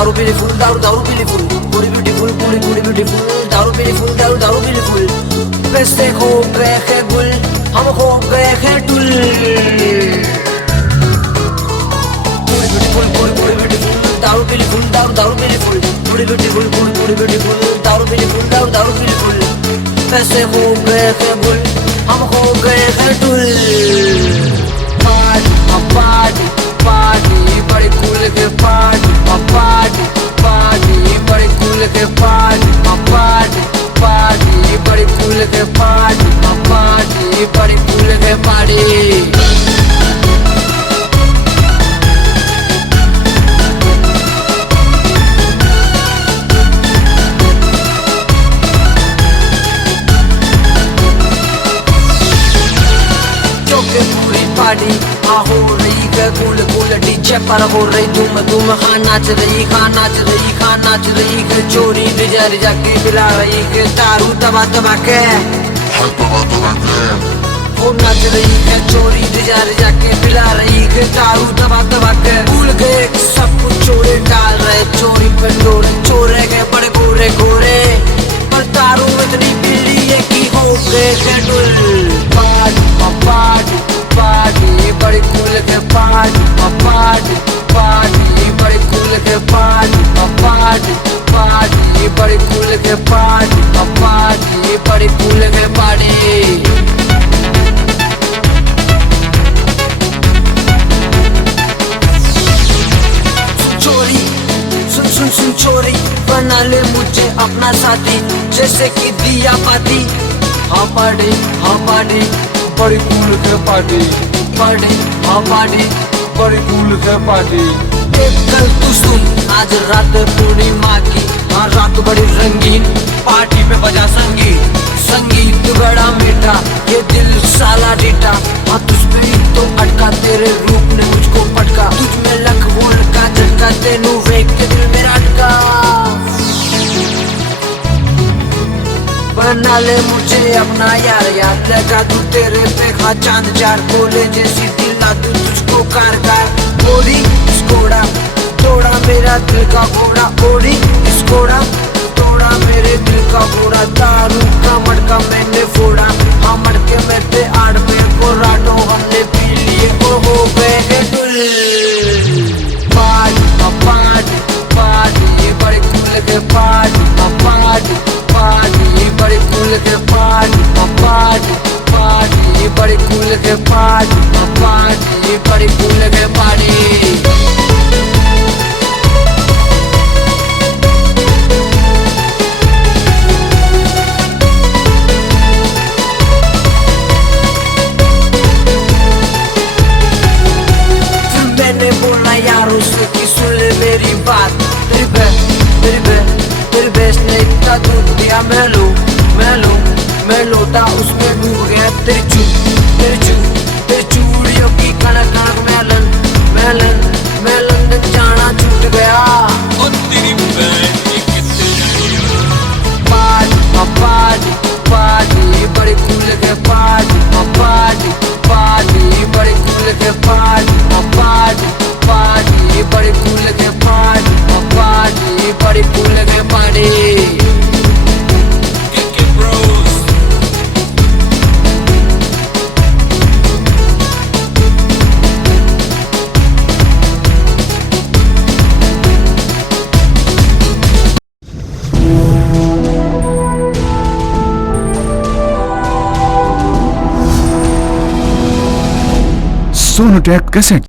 दारू पीली फुल, दारू पीली फुल, पूरी ब्यूटीफुल, पूरी ब्यूटीफुल, दारू पीली फुल, दारू पीली फुल। पैसे खो गए हैं गुल, हम खो गए हैं टुल। पूरी ब्यूटीफुल, दारू पीली फुल, दारू पीली फुल, पूरी ब्यूटीफुल, पूरी ब्यूटीफुल, दारू पीली फुल, दारू पीली फुल। पैसे खो गए हैं गुल, हम खो गए हैं टुल। पार्टी पार्टी बड़ी कूल के पार्टी, पार्टी पार्टी बड़ी कूल के पार्टी, पार्टी पार्टी बड़ी कूल के पार्टी, पार्टी बड़ी कूल के पार्टी। पार्टी हो रही है कूल कूल, डीजे पर हो रही धूम धूम। खा नाच रही, खा नाच रही, खा नाच रही है चोरी रिजा रिजा के पिला रही है दारू दबा दबा के। वो नाच रही है चोरी रिजा रिजा के पिला रही है दारू दबा दबा के। भूल गए सब कुछ चोरे डाल रहे, चोरी पे डोरे चोरे गए बड़े गोरे गोरे, पर दारू इतनी पी लिए कि हो गए डुल। पार्टी पार्टी बड़ी कूल के पार्टी, पार्टी पार्टी बड़ी कूल के पार्टी, पार्टी पार्टी बड़ी कूल के पार्टी, पार्टी बड़ी कूल के पार्टी। चोरी सुन चोरी बना ले मुझे अपना साथी, जैसे कि दिया पाती। हाँ पार्टी बड़ी कूल के पार्टी, पार्टी बड़ी कूल के पार्टी। कल तू सुन, आज रात पूर्णिमा की, हाँ रात बड़ी रंगीन। पार्टी में बजा संगीत बड़ा मीठा, ये दिल साला डीटा। हाँ तुझ पे ही तो अटका, तेरे रूप ने मुझको पटका। तुझ में लक वोल का झटका, तेनू वेख के दिल मेरा अटका। बना ले मुझे अपना यार, याद लगा तू तेरे पे खा चांद चार। बोले जैसी दिला दूं तुझको कार कार। ओड़ी इस घोड़ा तोड़ा मेरा दिल का घोड़ा, ओड़ी इस घोड़ा तोड़ा मेरे दिल का घोड़ा। दारू का मटका मैंने फोड़ा, हाँ मटके में थे आड़ में को राटो हमने पी लिए, ओ हो गए डुल। पार्टी बड़ी कूल के पार्टी, पार्टी बड़ी कूल के पार्टी, पार्टी बड़ी कूल के पार्टी, पार्टी बड़ी कूल के पार्टी। मैंने बोला यारों से कि सुन ले मेरी बात। तेरी भैंस ने इतना दूध दिया, मैं लोटा उसमें डूब गया। तेरी चूड़ियों की कड़क कड़क मैं लंदन जाना छूट गया। पार्टी बड़ी कूल के पार्टी, पार्टी बड़ी कूल के पार्टी, पार्टी बड़ी कूल के पार्टी, पार्टी बड़ी कूल के पार्टी। सोनोटेक कैसेट